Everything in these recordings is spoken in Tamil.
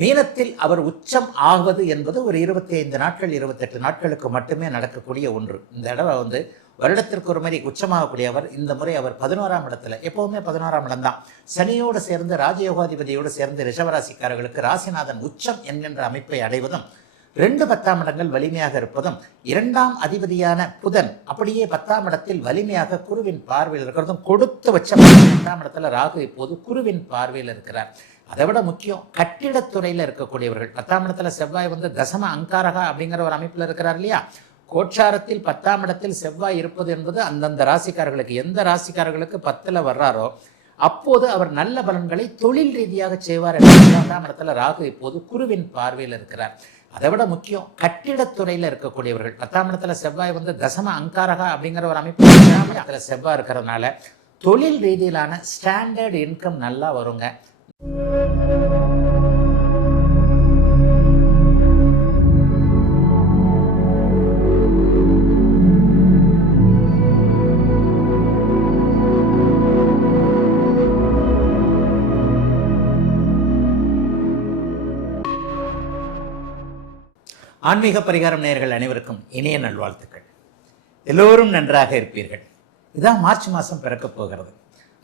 மீனத்தில் அவர் உச்சம் ஆகுவது என்பது ஒரு 25 நாட்கள் 28 நாட்களுக்கு மட்டுமே நடக்கக்கூடிய ஒன்று. இந்த தடவை வருடத்திற்கு ஒரு மாதிரி உச்சமாகக்கூடியவர். இந்த முறை அவர் 11ஆம் இடத்துல, எப்பவுமே 11ஆம் இடம் தான், சனியோடு சேர்ந்து ராஜயோகாதிபதியோடு சேர்ந்து ரிஷபராசிக்காரர்களுக்கு ராசிநாதன் உச்சம் என்கின்ற அமைப்பை அடைவதும் 2 10ஆம் இடங்கள் வலிமையாக இருப்பதும் 2ஆம் அதிபதியான புதன் அப்படியே 10ஆம் இடத்தில் வலிமையாக குருவின் பார்வையில் இருக்கிறதும் கொடுத்து வச்ச 2ஆம் இடத்துல ராகு இப்போது குருவின் பார்வையில் இருக்கிறார். அதை விட முக்கியம், கட்டிடத்துறையில் இருக்கக்கூடியவர்கள் 10ஆம் இடத்துல செவ்வாய் தசம அங்காரகா அப்படிங்கிற ஒரு அமைப்பில் இருக்கிறார் இல்லையா. கோட்சாரத்தில் 10ஆம் இடத்தில் செவ்வாய் இருப்பது என்பது அந்தந்த ராசிக்காரர்களுக்கு, எந்த ராசிக்காரர்களுக்கு 10ல் வர்றாரோ அப்போது அவர் நல்ல பலன்களை தொழில் ரீதியாக செய்வார். 2ஆம் இடத்துல ராகு இப்போது குருவின் பார்வையில் இருக்கிறார். அதை விட முக்கியம், கட்டிடத்துறையில் இருக்கக்கூடியவர்கள் 10ஆம் இடத்துல செவ்வாய் தசம அங்காரகா அப்படிங்கிற ஒரு அமைப்பு அதில் செவ்வாய் இருக்கிறதுனால தொழில் ரீதியிலான ஸ்டாண்டர்ட் இன்கம் நல்லா வருங்க. ஆன்மீக பரிகாரம் நேயர்கள் அனைவருக்கும் இனிய நல்வாழ்த்துக்கள். எல்லோரும் நன்றாக இருப்பீர்கள். இதான் மார்ச் மாதம் பிறக்கப் போகிறது.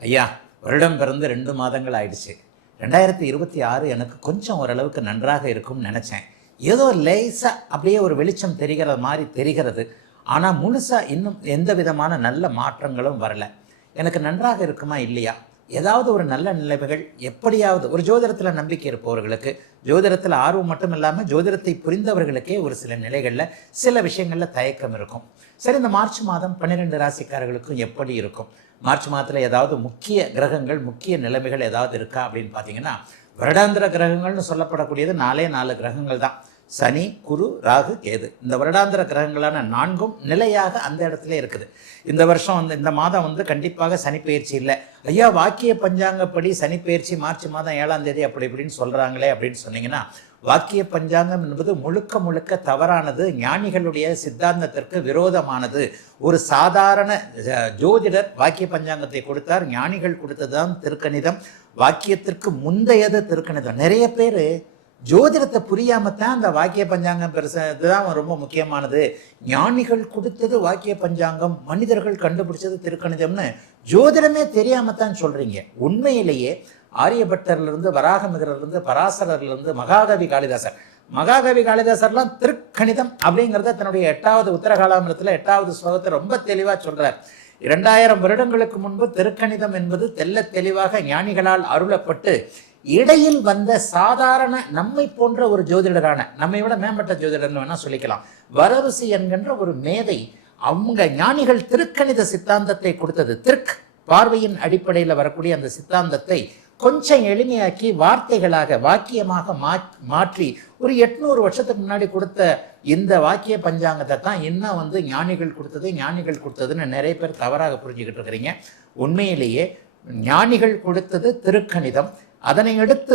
ஐயா, வருடம் பிறந்து 2 மாதங்கள் ஆயிடுச்சு. 2026 எனக்கு கொஞ்சம் ஓரளவுக்கு நன்றாக இருக்கும்னு நினச்சேன். ஏதோ லேசாக அப்படியே ஒரு வெளிச்சம் தெரிகிற மாதிரி தெரிகிறது. ஆனால் முழுசாக இன்னும் எந்த விதமான நல்ல மாற்றங்களும் வரலை. எனக்கு நன்றாக இருக்குமா இல்லையா? ஏதாவது ஒரு நல்ல நிலைமைகள் எப்படியாவது ஒரு ஜோதிடத்தில் நம்பிக்கை இருப்பவர்களுக்கு, ஜோதிடத்தில் ஆர்வம் மட்டும் இல்லாமல் ஜோதிடத்தை புரிந்தவர்களுக்கே ஒரு சில நிலைகளில் சில விஷயங்களில் தயக்கம் இருக்கும். சரி, இந்த மார்ச் மாதம் 12 ராசிக்காரர்களுக்கும் எப்படி இருக்கும்? மார்ச் மாதத்தில் ஏதாவது முக்கிய கிரகங்கள், முக்கிய நிலைமைகள் ஏதாவது இருக்கா அப்படின்னு பார்த்தீங்கன்னா, வருடாந்திர கிரகங்கள்னு சொல்லப்படக்கூடியது 4 கிரகங்கள் தான். சனி, குரு, ராகு, கேது. இந்த வருடாந்திர கிரகங்களான 4ம் நிலையாக அந்த இடத்துல இருக்குது. இந்த வருஷம் இந்த மாதம் கண்டிப்பாக சனி பயிற்சி இல்லை. ஐயா, வாக்கிய பஞ்சாங்கப்படி சனி பயிற்சி மார்ச் மாதம் 7ஆம் தேதி அப்படி இப்படின்னு சொல்கிறாங்களே அப்படின்னு சொன்னீங்கன்னா, வாக்கிய பஞ்சாங்கம் என்பது முழுக்க முழுக்க தவறானது, ஞானிகளுடைய சித்தாந்தத்திற்கு விரோதமானது. ஒரு சாதாரண ஜோதிடர் வாக்கிய பஞ்சாங்கத்தை கொடுத்தார், ஞானிகள் கொடுத்ததுதான் திருக்கணிதம். வாக்கியத்திற்கு முந்தையது திருக்கணிதம். நிறைய பேர் ஜோதிடத்தை புரியாமத்தான் அந்த வாக்கிய பஞ்சாங்கம் இதுதான் ரொம்ப முக்கியமானது, ஞானிகள் கொடுத்தது வாக்கிய பஞ்சாங்கம், மனிதர்கள் கண்டுபிடிச்சது திருக்கணிதம்னு ஜோதிடமே தெரியாமத்தான் சொல்றீங்க. உண்மையிலேயே ஆரியபட்டர்லேருந்து, வராகமிகரிலிருந்து, பராசரர்லேருந்து, மகாகவி காளிதாசர்லாம் திருக்கணிதம் அப்படிங்கிறத தன்னுடைய 8வது உத்தரகாலாமிரத்தில் 8வது ஸ்லோகத்தை ரொம்ப தெளிவாக சொல்றார். 2000 வருடங்களுக்கு முன்பு திருக்கணிதம் என்பது தெல்ல தெளிவாக ஞானிகளால் அருளப்பட்டு இடையில் வந்த சாதாரண நம்மை போன்ற ஒரு ஜோதிடரான, நம்மை விட மேம்பட்ட ஜோதிடர்னு வேணா சொல்லிக்கலாம், வரருசி என்கின்ற ஒரு மேதை, அவங்க ஞானிகள் திருக்கணித சித்தாந்தத்தை கொடுத்தது. பார்வையின் அடிப்படையில் வரக்கூடிய அந்த சித்தாந்தத்தை கொஞ்சம் எளிமையாக்கி வார்த்தைகளாக, வாக்கியமாக மாற்றி ஒரு 800 வருஷத்துக்கு முன்னாடி கொடுத்த இந்த வாக்கிய பஞ்சாங்கத்தை தான் இன்னும் ஞானிகள் கொடுத்ததுன்னு நிறைய பேர் தவறாக புரிஞ்சுக்கிட்டு இருக்கிறீங்க. உண்மையிலேயே ஞானிகள் கொடுத்தது திருக்கணிதம். அதனை அடுத்து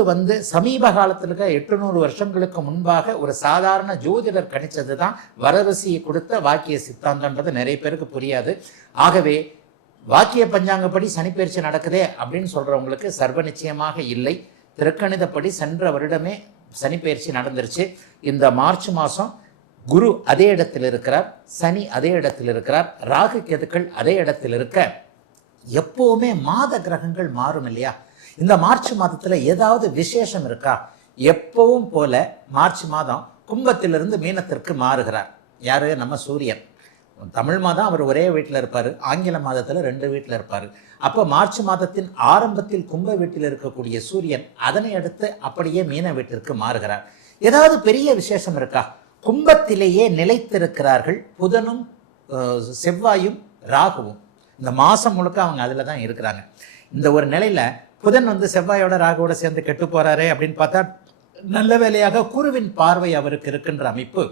சமீப காலத்தில் இருக்க 800 வருஷங்களுக்கு முன்பாக ஒரு சாதாரண ஜோதிடர் கணிச்சது தான் வரருசியை கொடுத்த வாக்கிய சித்தாந்தன்றது நிறைய பேருக்கு புரியாது. ஆகவே வாக்கிய பஞ்சாங்கப்படி சனிப்பெயர்ச்சி நடக்குதே அப்படின்னு சொல்றவங்களுக்கு சர்வ நிச்சயமாக இல்லை. திருக்கணிதப்படி சென்ற வருடமே சனிப்பெயர்ச்சி நடந்துருச்சு. இந்த மார்ச் மாதம் குரு அதே இடத்தில் இருக்கிறார், சனி அதே இடத்தில் இருக்கிறார், ராகு கேதுக்கள் அதே இடத்தில் இருக்க எப்பவுமே மாத கிரகங்கள் மாறும் இல்லையா? இந்த மார்ச் மாதத்துல ஏதாவது விசேஷம் இருக்கா? எப்பவும் போல மார்ச் மாதம் கும்பத்திலிருந்து மீனத்திற்கு மாறுகிறார். யாரு? நம்ம சூரியன். தமிழ் மாதம் அவர் ஒரே வீட்டில் இருப்பார், ஆங்கில மாதத்தில் 2 வீட்டில் இருப்பார். அப்போ மார்ச் மாதத்தின் ஆரம்பத்தில் கும்ப வீட்டில் இருக்கக்கூடிய சூரியன் அதனை அடுத்து அப்படியே மீன வீட்டிற்கு மாறுகிறார். ஏதாவது பெரிய விசேஷம் இருக்கா? கும்பத்திலேயே நிலைத்திருக்கிறார்கள் புதனும் செவ்வாயும் ராகுவும். இந்த மாதம் முழுக்க அவங்க அதில் தான் இருக்கிறாங்க. இந்த ஒரு நிலையில் புதன் செவ்வாயோட ராகுவோட சேர்ந்து கெட்டு போறாரு அப்படின்னு பார்த்தா, நல்ல வேளையாக குருவின் பார்வை அவருக்கு இருக்கின்ற அமைப்பு.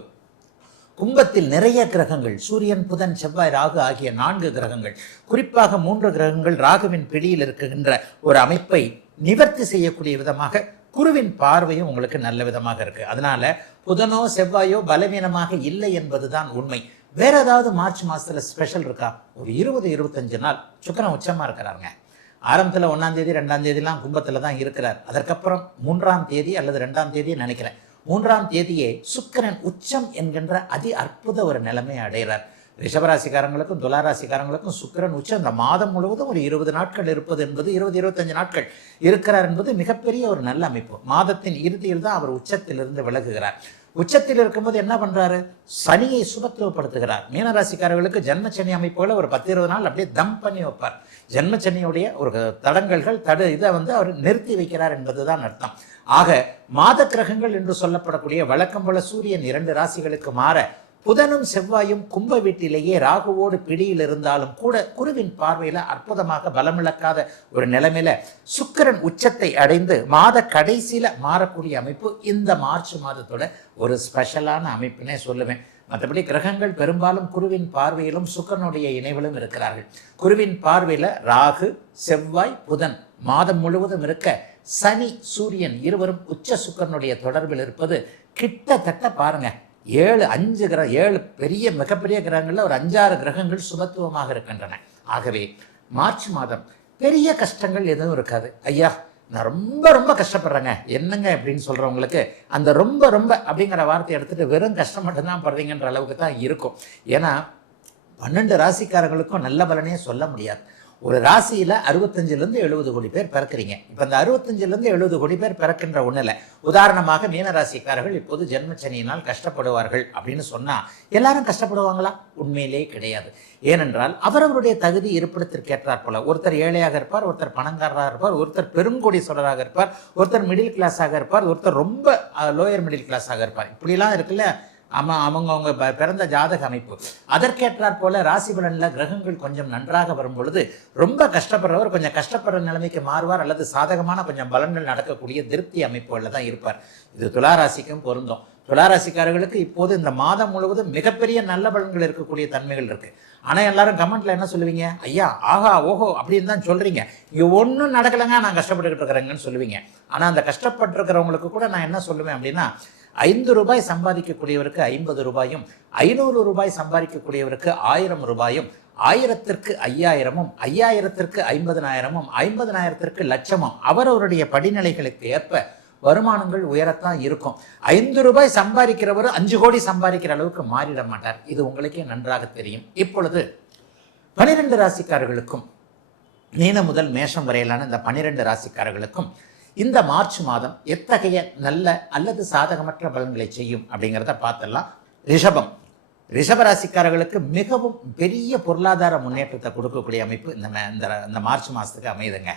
கும்பத்தில் நிறைய கிரகங்கள், சூரியன், புதன், செவ்வாய், ராகு ஆகிய 4 கிரகங்கள், குறிப்பாக 3 கிரகங்கள் ராகுவின் பிடியில் இருக்கின்ற ஒரு அமைப்பை நிவர்த்தி செய்யக்கூடிய விதமாக குருவின் பார்வையும் உங்களுக்கு நல்ல விதமாக இருக்கு. அதனால புதனோ செவ்வாயோ பலவீனமாக இல்லை என்பதுதான் உண்மை. வேற ஏதாவது மார்ச் மாசத்துல ஸ்பெஷல் இருக்கா? ஒரு 20-25 நாள் சுக்கிரன் உச்சமா இருக்கிறாருங்க. ஆரம்பத்தில் 1ஆம் தேதி 2ஆம் தேதிலாம் கும்பத்தில் தான் இருக்கிறார். அதற்கப்புறம் 3ஆம் தேதி அல்லது 2ஆம் தேதி நினைக்கிறேன், 3ஆம் தேதியே சுக்கிரன் உச்சம் என்கின்ற அதி அற்புத ஒரு நிலைமையை அடைகிறார். ரிஷபராசிக்காரங்களுக்கும் துளாராசிக்காரங்களுக்கும் சுக்கிரன் உச்சம் இந்த மாதம் முழுவதும் ஒரு 20 நாட்கள் இருப்பது என்பது 20-25 நாட்கள் இருக்கிறார் என்பது மிகப்பெரிய ஒரு நல்ல அமைப்பு. மாதத்தின் இறுதியில் தான் அவர் உச்சத்திலிருந்து விலகுகிறார். உச்சத்தில் இருக்கும்போது என்ன பண்றாரு? சனியை சுபத்துவப்படுத்துகிறார். மீனராசிக்காரர்களுக்கு ஜென்மச்சனி அமைப்புகளை ஒரு 10-20 நாள் அப்படியே தம் பண்ணி வைப்பார். ஜென்மச்சனியுடைய ஒரு தடங்கல்கள் இதை அவர் நிறுத்தி வைக்கிறார் என்பதுதான் அர்த்தம். ஆக மாத கிரகங்கள் என்று சொல்லப்படக்கூடிய வழக்கம் போல சூரியன் 2 ராசிகளுக்கு மாற புதனும் செவ்வாயும் கும்ப வீட்டிலேயே ராகுவோடு பிடியில் இருந்தாலும் கூட குருவின் பார்வையில அற்புதமாக பலமிழக்காத ஒரு நிலைமையில சுக்கிரன் உச்சத்தை அடைந்து மாத கடைசியில மாறக்கூடிய அமைப்பு இந்த மார்ச் மாதத்தோட ஒரு ஸ்பெஷலான அமைப்புன்னே சொல்லுவேன். மற்றபடி கிரகங்கள் பெரும்பாலும் குருவின் பார்வையிலும் சுக்கிரனுடைய இணைவிலும் இருக்கிறார்கள். குருவின் பார்வையில ராகு, செவ்வாய், புதன் மாதம் முழுவதும் இருக்க, சனி சூரியன் இருவரும் உச்ச சுக்கிரனுடைய தொடர்பில் இருப்பது கிட்டத்தட்ட பாருங்க 7 பெரிய மிகப்பெரிய கிரகங்கள்ல ஒரு 5-6 கிரகங்கள் சுபத்துவமாக இருக்கின்றன. ஆகவே மார்ச் மாதம் பெரிய கஷ்டங்கள் எதுவும் இருக்காது. ஐயா நான் ரொம்ப ரொம்ப கஷ்டப்படுறேங்க என்னங்க அப்படின்னு சொல்றவங்களுக்கு அந்த ரொம்ப ரொம்ப அப்படிங்கிற வார்த்தையை எடுத்துட்டு வெறும் கஷ்டம் மட்டும்தான் படுறீங்கன்ற அளவுக்கு தான் இருக்கும். ஏன்னா 12 ராசிக்காரங்களுக்கும் நல்ல பலனே சொல்ல முடியாது. ஒரு ராசியில் 65-70 கோடி பேர் பிறக்கிறீங்க. இப்போ அந்த 65-70 கோடி பேர் பிறக்கின்ற ஒன்றில் உதாரணமாக மீனராசிக்காரர்கள் இப்போது ஜென்மச்சனியினால் கஷ்டப்படுவார்கள் அப்படின்னு சொன்னால் எல்லாரும் கஷ்டப்படுவாங்களா? உண்மையிலே கிடையாது. ஏனென்றால் அவரவருடைய தகுதி இருப்பிடத்திற்கேற்றாற் போல ஒருத்தர் ஏழையாக இருப்பார், ஒருத்தர் பணக்காரராக இருப்பார், ஒருத்தர் பெருங்கோடீஸ்வரராக இருப்பார், ஒருத்தர் மிடில் கிளாஸாக இருப்பார், ஒருத்தர் ரொம்ப லோயர் மிடில் கிளாஸாக இருப்பார். இப்படிலாம் இருக்குல்ல அவங்க பிறந்த ஜாதக அமைப்பு. அதற்கேற்றாற் போல ராசி பலனில் கிரகங்கள் கொஞ்சம் நன்றாக வரும் பொழுது ரொம்ப கஷ்டப்படுறவர் கொஞ்சம் கஷ்டப்படுற நிலைமைக்கு மாறுவார், அல்லது சாதகமான கொஞ்சம் பலன்கள் நடக்கக்கூடிய திருப்தி அமைப்புகளில் தான் இருப்பார். இது துளாராசிக்கும் பொருந்தும். துளாராசிக்காரர்களுக்கு இப்போது இந்த மாதம் முழுவதும் மிகப்பெரிய நல்ல பலன்கள் இருக்கக்கூடிய தன்மைகள் இருக்கு. ஆனால் எல்லாரும் கமெண்ட்ல என்ன சொல்லுவீங்க? ஐயா ஆஹா ஓஹோ அப்படின்னு தான் சொல்றீங்க, இங்கே ஒன்றும் நடக்கலைங்க, நான் கஷ்டப்பட்டுக்கிட்டு இருக்கிறேங்கன்னு சொல்லுவீங்க. ஆனால் அந்த கஷ்டப்பட்டுருக்கிறவங்களுக்கு கூட நான் என்ன சொல்லுவேன் அப்படின்னா, 5 ரூபாய் சம்பாதிக்கக்கூடியவருக்கு 50 ரூபாயும், 500 ரூபாய் சம்பாதிக்கக்கூடியவருக்கு 1000 ரூபாயும், 1000ற்கு 5000ம், 5000ற்கு 50,000ம், 50,000ற்கு லட்சமும் அவரவருடைய படிநிலைகளுக்கு ஏற்ப வருமானங்கள் உயரத்தான் இருக்கும். 5 ரூபாய் சம்பாதிக்கிறவர் 5 கோடி சம்பாதிக்கிற அளவுக்கு மாறிட மாட்டார். இது உங்களுக்கே நன்றாக தெரியும். இப்பொழுது 12 ராசிக்காரர்களுக்கும் மீனம் முதல் மேஷம் வரையிலான இந்த 12 ராசிக்காரர்களுக்கும் இந்த மார்ச் மாதம் எத்தகைய நல்ல அல்லது சாதகமற்ற பலன்களை செய்யும் அப்படிங்கிறத பார்த்துடலாம். ரிஷபராசிக்காரர்களுக்கு மிகவும் பெரிய பொருளாதார முன்னேற்றத்தை கொடுக்கக்கூடிய அமைப்பு இந்த மார்ச் மாதத்துக்கு அமையுதுங்க.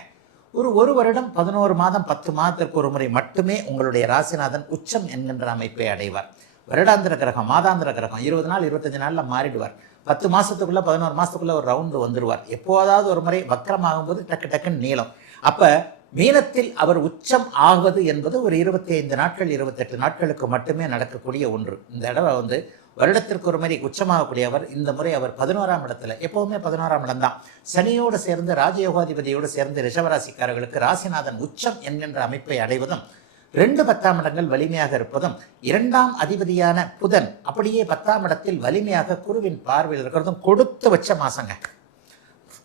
ஒரு வருடம் 11 மாதம் 10 மாதத்திற்கு ஒரு முறை மட்டுமே உங்களுடைய ராசிநாதன் உச்சம் என்கின்ற அமைப்பை அடைவார். வருடாந்திர கிரகம், மாதாந்திர கிரகம் 20 நாள் 25 நாளில் மாறிடுவார். 10 மாதத்துக்குள்ள 11 மாதத்துக்குள்ள ஒரு ரவுண்டு வந்துடுவார். எப்போதாவது ஒரு முறை வக்கரமாகும்போது டக்குன்னு நீளம். அப்போ மீனத்தில் அவர் உச்சம் ஆகுவது என்பது ஒரு 25 நாட்கள் 28 நாட்களுக்கு மட்டுமே நடக்கக்கூடிய ஒன்று. இந்த தடவை வருடத்திற்கு ஒரு முறை உச்சமாகக்கூடிய அவர் இந்த முறை அவர் 11ஆம் இடத்துல, எப்பவுமே 11ஆம் இடம் தான், சனியோடு சேர்ந்து ராஜயோகாதிபதியோடு சேர்ந்து ரிஷபராசிக்காரர்களுக்கு ராசிநாதன் உச்சம் என்கின்ற அமைப்பை அடைவதும் 2 10ஆம் இடங்கள் வலிமையாக இருப்பதும் 2ஆம் அதிபதியான புதன் அப்படியே 10ஆம் இடத்தில் வலிமையாக குருவின் பார்வையில் இருக்கிறதும் கொடுத்து வச்ச மாசங்க.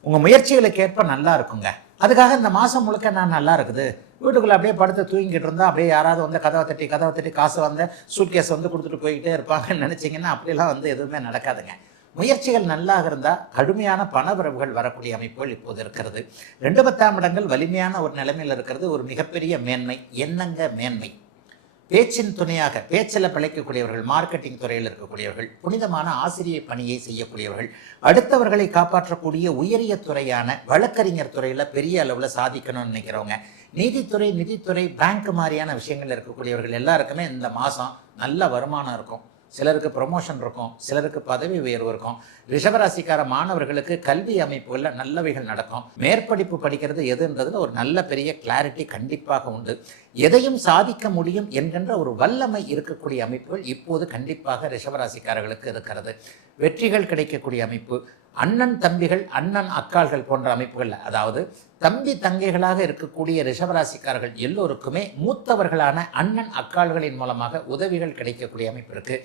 உங்க முயற்சிகளுக்கு ஏற்ப நல்லா இருக்குங்க. அதுக்காக இந்த மாதம் முழுக்க நான் நல்லா இருக்குது வீட்டுக்குள்ளே அப்படியே படுத்து தூங்கிட்டு இருந்தால் அப்படியே யாராவது கதவை தட்டி காசு சூட்கேஸ் கொடுத்துட்டு போய்கிட்டே இருப்பாங்கன்னு நினச்சிங்கன்னா அப்படிலாம் எதுவுமே நடக்காதுங்க. முயற்சிகள் நல்லாக இருந்தால் கடுமையான பணவரவுகள் வரக்கூடிய அமைப்புகள் இப்போது இருக்கிறது. 2 10ஆம் இடங்கள் வலிமையான ஒரு நிலைமையில் இருக்கிறது ஒரு மிகப்பெரிய மேன்மை. என்னங்க மேன்மை? பேச்சின் துணையாக பேச்சில் பிழைக்கக்கூடியவர்கள், மார்க்கெட்டிங் துறையில் இருக்கக்கூடியவர்கள், புனிதமான ஆசிரிய பணியை செய்யக்கூடியவர்கள், அடுத்தவர்களை காப்பாற்றக்கூடிய உயரிய துறையான வழக்கறிஞர் துறையில் பெரிய அளவில் சாதிக்கணும்னு நினைக்கிறவங்க, நிதித்துறை, பேங்க் மாதிரியான விஷயங்கள் இருக்கக்கூடியவர்கள் எல்லாருக்குமே இந்த மாதம் நல்ல வருமானம் இருக்கும். சிலருக்கு ப்ரொமோஷன் இருக்கும், சிலருக்கு பதவி உயர்வு இருக்கும். ரிஷபராசிக்கார மாணவர்களுக்கு கல்வி அமைப்புகளில் நல்லவைகள் நடக்கும். மேற்படிப்பு படிக்கிறது எதுன்றதுல ஒரு நல்ல பெரிய கிளாரிட்டி கண்டிப்பாக உண்டு. எதையும் சாதிக்க முடியும் என்கின்ற ஒரு வல்லமை இருக்கக்கூடிய அமைப்புகள் இப்போது கண்டிப்பாக ரிஷபராசிக்காரர்களுக்கு இருக்கிறது. வெற்றிகள் கிடைக்கக்கூடிய அமைப்பு, அண்ணன் தம்பிகள், அண்ணன் அக்காள்கள் போன்ற அமைப்புகள், அதாவது தம்பி தங்கைகளாக இருக்கக்கூடிய ரிஷபராசிக்காரர்கள் எல்லோருக்குமே மூத்தவர்களான அண்ணன் அக்காள்களின் மூலமாக உதவிகள் கிடைக்கக்கூடிய அமைப்பு இருக்கு.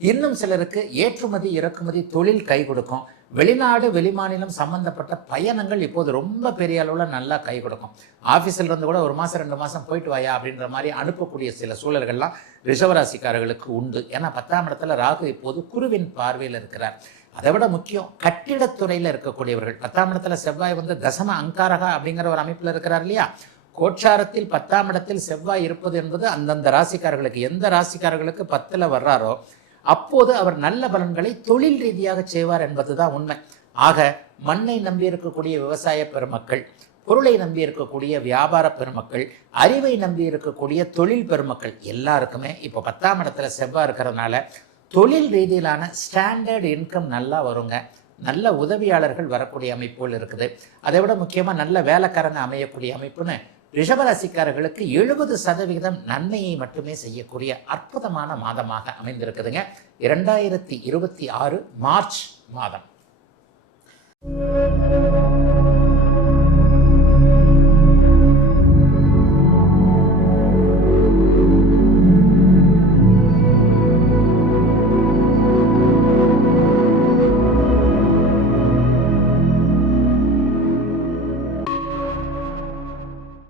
இன்னும் சிலருக்கு ஏற்றுமதி இறக்குமதி தொழில் கை கொடுக்கும். வெளிநாடு வெளிமாநிலம் சம்பந்தப்பட்ட பயணங்கள் இப்போது ரொம்ப பெரிய அளவில் நல்லா கை கொடுக்கும். ஆஃபீஸில் இருந்து கூட 1 மாதம் 2 மாதம் போயிட்டு வாயா அப்படின்ற மாதிரி அனுப்பக்கூடிய சில சூழல்கள்லாம் ரிஷபராசிக்காரர்களுக்கு உண்டு. ஏன்னா 10ஆம் இடத்துல ராகு இப்போது குருவின் பார்வையில் இருக்கிறார். அதை விட முக்கியம், கட்டிடத்துறையில் இருக்கக்கூடியவர்கள். 10ஆம் இடத்துல செவ்வாய் தசம அங்காரகா அப்படிங்கிற ஒரு அமைப்பில் இருக்கிறார் இல்லையா. கோட்சாரத்தில் 10ஆம் இடத்தில் செவ்வாய் இருப்பது என்பது அந்தந்த ராசிக்காரர்களுக்கு, எந்த ராசிக்காரர்களுக்கு 10ல் வர்றாரோ அப்போது அவர் நல்ல பலன்களை தொழில் ரீதியாக செய்வார் என்பதுதான் உண்மை. ஆக மண்ணை நம்பி இருக்கக்கூடிய விவசாய பெருமக்கள், பொருளை நம்பி இருக்கக்கூடிய வியாபார பெருமக்கள், அறிவை நம்பி இருக்கக்கூடிய தொழில் பெருமக்கள் எல்லாருக்குமே இப்போ 10ஆம் இடத்துல செவ்வாய் இருக்கிறதுனால தொழில் ரீதியிலான ஸ்டாண்டர்ட் இன்கம் நல்லா வருங்க. நல்ல உதவியாளர்கள் வரக்கூடிய அமைப்புகள் இருக்குது. அதை விட முக்கியமாக நல்ல வேலைக்காரங்க அமையக்கூடிய அமைப்புன்னு ரிஷபராசிக்காரர்களுக்கு 70% நன்மையை மட்டுமே செய்யக்கூடிய அற்புதமான மாதமாக அமைந்திருக்குதுங்க 2026 மார்ச் மாதம்.